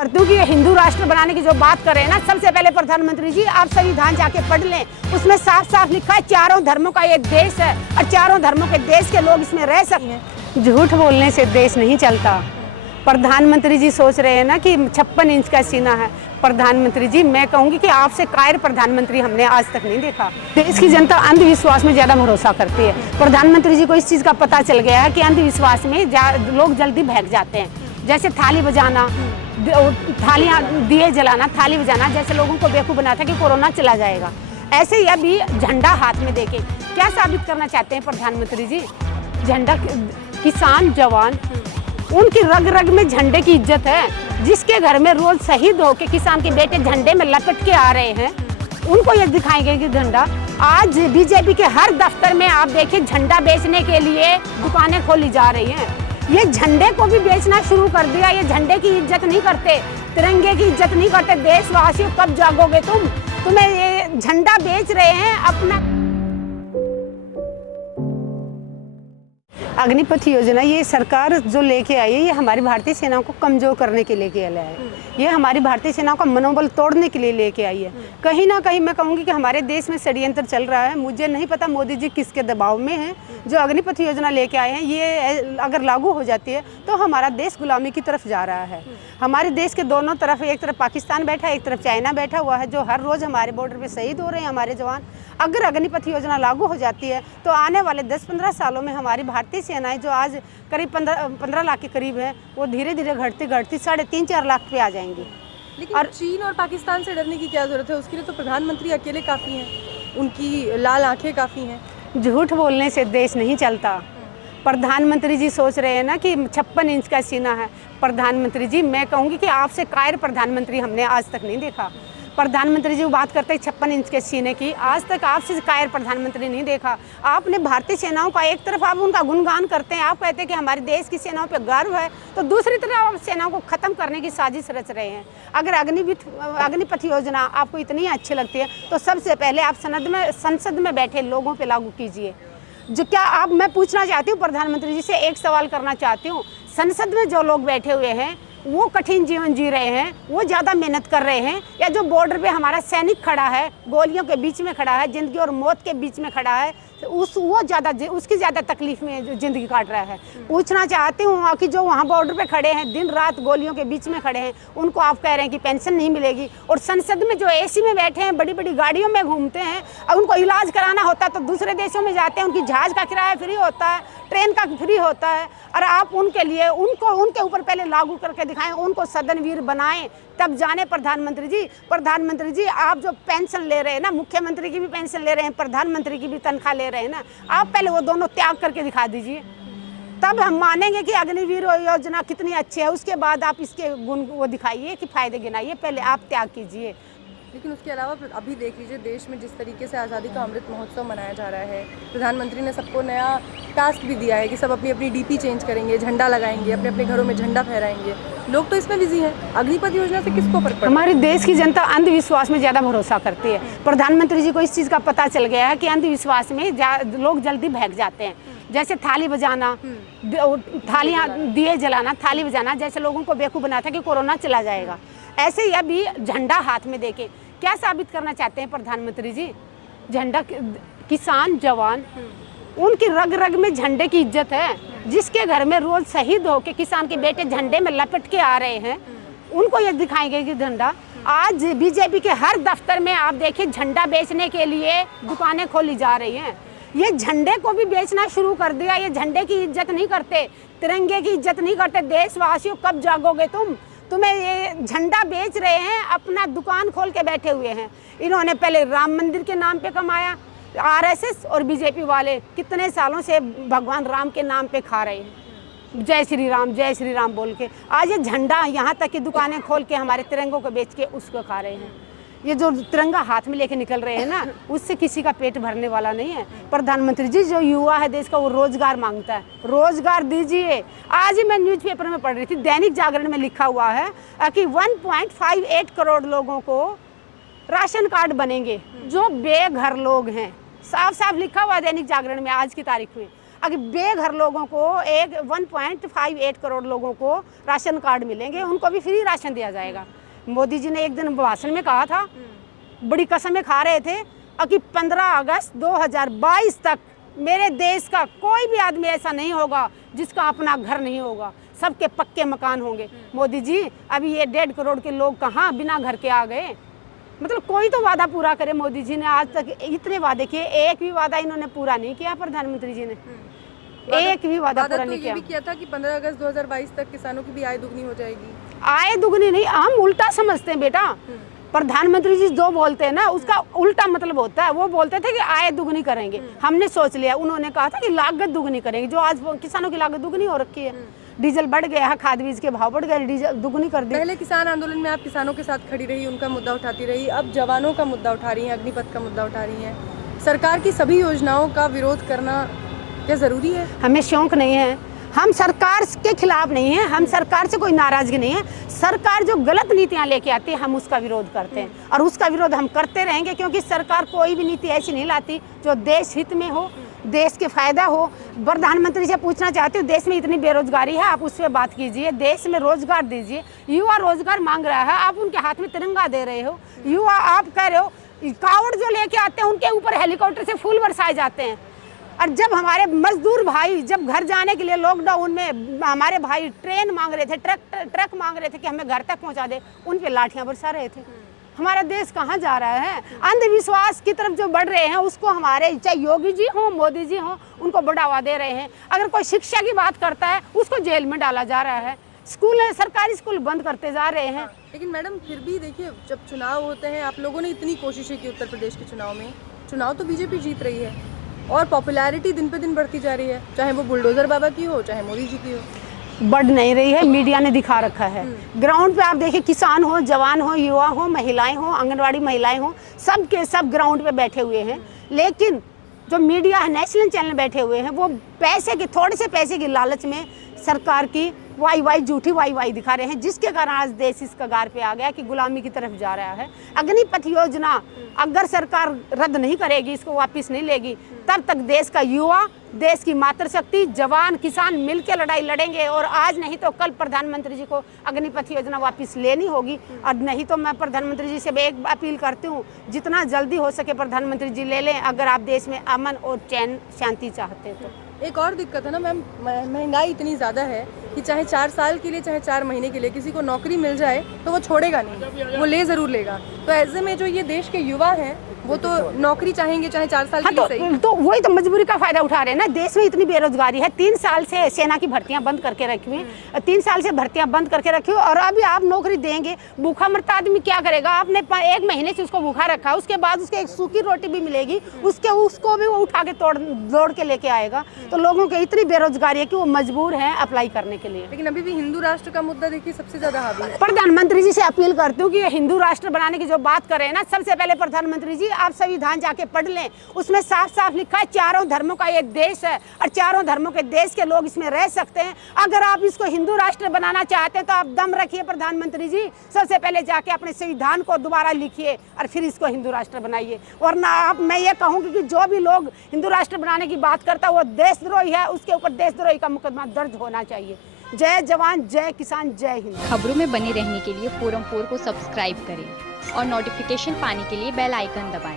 करती हूँ कि ये हिंदू राष्ट्र बनाने की जो बात कर रहे हैं ना, सबसे पहले प्रधानमंत्री जी आप संविधान जाके पढ़ लें। उसमें साफ साफ लिखा है चारों धर्मों का ये देश है और चारों धर्मों के देश के लोग इसमें रह सकते हैं। झूठ बोलने से देश नहीं चलता। प्रधानमंत्री जी सोच रहे हैं ना कि 56 इंच का सीना है। प्रधानमंत्री जी मैं कहूँगी कि आपसे कायर प्रधानमंत्री हमने आज तक नहीं देखा। देश की जनता अंधविश्वास में ज़्यादा भरोसा करती है। प्रधानमंत्री जी को इस चीज़ का पता चल गया है कि अंधविश्वास में लोग जल्दी भाग जाते हैं। जैसे थाली बजाना, थालियाँ दिए जलाना, थाली बजाना, जैसे लोगों को बेवकूफ़ बना था कि कोरोना चला जाएगा। ऐसे ही अभी झंडा हाथ में देके क्या साबित करना चाहते हैं प्रधानमंत्री जी? झंडा, किसान जवान, उनकी रग रग में झंडे की इज्जत है। जिसके घर में रोज शहीद होके किसान के बेटे झंडे में लपट के आ रहे हैं, उनको ये दिखाएंगे कि झंडा। आज बीजेपी के हर दफ्तर में आप देखिए झंडा बेचने के लिए दुकानें खोली जा रही हैं। ये झंडे को भी बेचना शुरू कर दिया। ये झंडे की इज्जत नहीं करते, तिरंगे की इज्जत नहीं करते। देशवासियों कब जागोगे तुम? तुम्हें ये झंडा बेच रहे हैं अपना। अग्निपथ योजना ये सरकार जो लेके आई है, ये हमारी भारतीय सेनाओं को कमजोर करने के लेके आया है। ये हमारी भारतीय सेनाओं का मनोबल तोड़ने के लिए लेके आई है। कहीं ना कहीं मैं कहूँगी कि हमारे देश में षड्यंत्र चल रहा है। मुझे नहीं पता मोदी जी किसके दबाव में हैं। जो अग्निपथ योजना लेके आए हैं, ये अगर लागू हो जाती है तो हमारा देश गुलामी की तरफ जा रहा है। हमारे देश के दोनों तरफ, एक तरफ पाकिस्तान बैठा है, एक तरफ चाइना बैठा हुआ है, जो हर रोज़ हमारे बॉर्डर पे शहीद हो रहे हैं हमारे जवान। अगर अग्निपथ योजना लागू हो जाती है तो आने वाले 10-15 सालों में हमारी भारतीय सेनाएं, जो आज करीब 15 लाख के करीब है, वो धीरे धीरे घटती 3-4 लाख पे आ जाएंगी। लेकिन और चीन और पाकिस्तान से डरने की क्या जरूरत है? उसके लिए तो प्रधानमंत्री अकेले काफ़ी हैं, उनकी लाल आंखें काफ़ी हैं। झूठ बोलने से देश नहीं चलता। प्रधानमंत्री जी सोच रहे हैं ना कि 56 इंच का सीना है। प्रधानमंत्री जी मैं कहूँगी कि आपसे कायर प्रधानमंत्री हमने आज तक नहीं देखा। प्रधानमंत्री जी बात करते हैं 56 इंच के सीने की, आज तक आपसे कायर प्रधानमंत्री नहीं देखा। आपने भारतीय सेनाओं का एक तरफ आप उनका गुणगान करते हैं, आप कहते हैं कि हमारे देश की सेनाओं पे गर्व है, तो दूसरी तरफ आप सेनाओं को ख़त्म करने की साजिश रच रहे हैं। अगर अग्निपथ योजना आपको इतनी अच्छी लगती है तो सबसे पहले आप संसद में बैठे लोगों पर लागू कीजिए। जो क्या आप, मैं पूछना चाहती हूँ प्रधानमंत्री जी से, एक सवाल करना चाहती हूँ। संसद में जो लोग बैठे हुए हैं वो कठिन जीवन जी रहे हैं, वो ज़्यादा मेहनत कर रहे हैं, या जो बॉर्डर पे हमारा सैनिक खड़ा है, गोलियों के बीच में खड़ा है, ज़िंदगी और मौत के बीच में खड़ा है, उसकी ज़्यादा तकलीफ में जो ज़िंदगी काट रहा है। पूछना चाहती हूँ कि जो वहाँ बॉर्डर पे खड़े हैं, दिन रात गोलियों के बीच में खड़े हैं, उनको आप कह रहे हैं कि पेंशन नहीं मिलेगी, और संसद में जो एसी में बैठे हैं, बड़ी बड़ी गाड़ियों में घूमते हैं, और उनको इलाज कराना होता है तो दूसरे देशों में जाते हैं, उनकी जहाज़ का किराया फ्री होता है, ट्रेन का फ्री होता है, और आप उनके लिए उनके ऊपर पहले लागू करके दिखाएं, उनको सदनवीर बनाएं, तब जाने प्रधानमंत्री जी। प्रधानमंत्री जी आप जो पेंशन ले रहे हैं ना, मुख्यमंत्री की भी पेंशन ले रहे हैं, प्रधानमंत्री की भी तनख्वाह ले रहे हैं ना, आप पहले वो दोनों त्याग करके दिखा दीजिए, तब हम मानेंगे कि अग्निवीर योजना कितनी अच्छी है। उसके बाद आप इसके गुण वो दिखाइए कि फ़ायदे गिनाइए, पहले आप त्याग कीजिए। लेकिन उसके अलावा अभी देख लीजिए, देश में जिस तरीके से आज़ादी का अमृत महोत्सव मनाया जा रहा है, प्रधानमंत्री ने सबको नया टास्क भी दिया है कि सब अपनी अपनी डीपी चेंज करेंगे, झंडा लगाएंगे, अपने अपने घरों में झंडा फहराएंगे। लोग तो इसमें बिजी हैं। अग्निपथ योजना से किसको फर्क पड़ता है? हमारे देश की जनता अंधविश्वास में ज़्यादा भरोसा करती है। प्रधानमंत्री जी को इस चीज़ का पता चल गया है कि अंधविश्वास में लोग जल्दी भाग जाते हैं। जैसे थाली बजाना, थालियाँ दिए जलाना, थाली बजाना, जैसे लोगों को बेवकूफ़ बना था कि कोरोना चला जाएगा। ऐसे ही अभी झंडा हाथ में देके क्या साबित करना चाहते हैं प्रधानमंत्री जी? झंडा, किसान जवान, उनकी रग रग में झंडे की इज्जत है। जिसके घर में रोज शहीद होके किसान के बेटे झंडे में लपट के आ रहे हैं, उनको ये दिखाएंगे कि झंडा। आज बीजेपी के हर दफ्तर में आप देखिए झंडा बेचने के लिए दुकानें खोली जा रही हैं। ये झंडे को भी बेचना शुरू कर दिया। ये झंडे की इज्जत नहीं करते, तिरंगे की इज्जत नहीं करते। देशवासियों कब जागोगे तुम? तुम्हें ये झंडा बेच रहे हैं, अपना दुकान खोल के बैठे हुए हैं। इन्होंने पहले राम मंदिर के नाम पे कमाया, आरएसएस और बीजेपी वाले कितने सालों से भगवान राम के नाम पे खा रहे हैं, जय श्री राम बोल के। आज ये झंडा यहाँ तक की दुकानें खोल के हमारे तिरंगों को बेच के उसको खा रहे हैं। ये जो तिरंगा हाथ में लेके निकल रहे हैं ना, उससे किसी का पेट भरने वाला नहीं है। प्रधानमंत्री जी, जो युवा है देश का, वो रोजगार मांगता है, रोजगार दीजिए। आज ही मैं न्यूज़पेपर में पढ़ रही थी, दैनिक जागरण में लिखा हुआ है कि 1.58 करोड़ लोगों को राशन कार्ड बनेंगे जो बेघर लोग हैं। साफ साफ लिखा हुआ है दैनिक जागरण में आज की तारीख में। अगर बेघर लोगों को 1.58 करोड़ लोगों को राशन कार्ड मिलेंगे, उनको भी फ्री राशन दिया जाएगा। मोदी जी ने एक दिन भाषण में कहा था, बड़ी कसमें खा रहे थे कि 15 अगस्त 2022 तक मेरे देश का कोई भी आदमी ऐसा नहीं होगा जिसका अपना घर नहीं होगा, सबके पक्के मकान होंगे। मोदी जी, अभी ये 1.5 करोड़ के लोग कहाँ बिना घर के आ गए? मतलब कोई तो वादा पूरा करे। मोदी जी ने आज तक इतने वादे किए, एक भी वादा इन्होंने पूरा नहीं किया। प्रधानमंत्री जी ने एक भी वादा पूरा नहीं किया। ये भी किया था कि 15 अगस्त 2022 तक किसानों की भी आय दुगनी हो जाएगी। आय दुगनी नहीं, हम उल्टा समझते हैं बेटा। प्रधानमंत्री जी जो बोलते हैं ना, उसका उल्टा मतलब होता है। वो बोलते थे कि आय दुगनी करेंगे, हमने सोच लिया। उन्होंने कहा था कि लागत दुगनी करेंगे, जो आज किसानों की लागत दुगनी हो रखी है। डीजल बढ़ गया है, खाद बीज के भाव बढ़ गए, डीजल दुगनी कर दी। पहले किसान आंदोलन में आप किसानों के साथ खड़ी रही, उनका मुद्दा उठाती रही, अब जवानों का मुद्दा उठा रही हैं, अग्निपथ का मुद्दा उठा रही हैं। सरकार की सभी योजनाओं का विरोध करना क्या जरूरी है? हमें शौक नहीं है, हम सरकार के खिलाफ नहीं है, हम सरकार से कोई नाराजगी नहीं है। सरकार जो गलत नीतियां लेके आती है, हम उसका विरोध करते हैं और उसका विरोध हम करते रहेंगे, क्योंकि सरकार कोई भी नीति ऐसी नहीं लाती जो देश हित में हो, देश के फायदा हो। प्रधानमंत्री से पूछना चाहती हूँ, देश में इतनी बेरोजगारी है, आप उस पर बात कीजिए। देश में रोजगार दीजिए। युवा रोजगार मांग रहा है, आप उनके हाथ में तिरंगा दे रहे हो। युवा आप कह रहे हो कावड़ जो लेके आते हैं उनके ऊपर हेलीकॉप्टर से फूल बरसाए जाते हैं। और जब हमारे मजदूर भाई जब घर जाने के लिए लॉकडाउन में हमारे भाई ट्रेन मांग रहे थे, ट्रक मांग रहे थे कि हमें घर तक पहुंचा दे, उन पे लाठियां बरसा रहे थे। हमारा देश कहाँ जा रहा है? अंधविश्वास की तरफ जो बढ़ रहे हैं, उसको हमारे चाहे योगी जी हो, मोदी जी हो, उनको बढ़ावा दे रहे हैं। अगर कोई शिक्षा की बात करता है, उसको जेल में डाला जा रहा है। स्कूल, सरकारी स्कूल बंद करते जा रहे हैं। लेकिन मैडम फिर भी देखिए, जब चुनाव होते हैं, आप लोगों ने इतनी कोशिशें की उत्तर प्रदेश के चुनाव में, चुनाव तो बीजेपी जीत रही है और पॉपुलैरिटी दिन पे दिन बढ़ती जा रही है, चाहे वो बुलडोजर बाबा की हो, चाहे मोदी जी की हो। बढ़ नहीं रही है, मीडिया ने दिखा रखा है। ग्राउंड पे आप देखिए, किसान हो, जवान हो, युवा हो, महिलाएं हो, आंगनवाड़ी महिलाएं हो, सब के सब ग्राउंड पे बैठे हुए हैं। लेकिन जो मीडिया है, नेशनल चैनल बैठे हुए हैं, वो पैसे के, थोड़े से पैसे की लालच में सरकार की वाई झूठी वाई दिखा रहे हैं, जिसके कारण आज देश इस कगार पे आ गया कि गुलामी की तरफ जा रहा है। अग्निपथ योजना अगर सरकार रद्द नहीं करेगी, इसको वापस नहीं लेगी, तब तक देश का युवा, देश की मातृशक्ति, जवान, किसान मिलकर लड़ाई लड़ेंगे। और आज नहीं तो कल प्रधानमंत्री जी को अग्निपथ योजना वापस लेनी होगी। और नहीं तो मैं प्रधानमंत्री जी से एक अपील करती हूँ, जितना जल्दी हो सके प्रधानमंत्री जी ले लें, अगर आप देश में अमन और चैन शांति चाहते हैं तो। एक और दिक्कत है ना मैम, महंगाई इतनी ज़्यादा है कि चाहे 4 साल के लिए, चाहे 4 महीने के लिए किसी को नौकरी मिल जाए तो वो छोड़ेगा नहीं, वो ले ज़रूर लेगा। तो ऐसे में जो ये देश के युवा हैं, वो तो नौकरी चाहेंगे, चाहे 4 साल के लिए सही। तो वही तो मजबूरी का फायदा उठा रहे हैं ना। देश में इतनी बेरोजगारी है, 3 साल से सेना की भर्तियां बंद करके रखी हुई, 3 साल से भर्तियां बंद करके रखी हुई, और अभी आप नौकरी देंगे, भूखा मरता आदमी क्या करेगा? आपने 1 महीने से उसको भूखा रखा, उसके बाद उसके एक सूखी रोटी भी मिलेगी, उसको भी वो उठा के दौड़ के लेके आएगा। तो लोगों की इतनी बेरोजगारी है कि वो मजबूर हैं अप्लाई करने के लिए। लेकिन अभी भी हिंदू राष्ट्र का मुद्दा देखिए सबसे ज्यादा हावी है। प्रधानमंत्री जी से अपील करती हूँ कि हिंदू राष्ट्र बनाने की जो बात कर रहे हैं ना, सबसे पहले प्रधानमंत्री जी आप संविधान जाके पढ़ लें। उसमें साफ साफ लिखा है चारों धर्मों का ये देश है और चारों धर्मों के देश के लोग इसमें रह सकते हैं। अगर आप इसको हिंदू राष्ट्र बनाना चाहते हैं तो आप दम रखिए प्रधानमंत्री जी, सबसे पहले जाके अपने संविधान को दोबारा लिखिए और फिर इसको हिंदू राष्ट्र बनाइए। वरना आप, मैं ये कहूँगी कि जो भी लोग हिंदू राष्ट्र बनाने की बात करता है वो देशद्रोही है, उसके ऊपर देशद्रोही का मुकदमा दर्ज होना चाहिए। जय जवान, जय किसान, जय हिंद। खबरों में बने रहने के लिए फोरम 4 को सब्सक्राइब करें और नोटिफिकेशन पाने के लिए बेल आइकन दबाएं।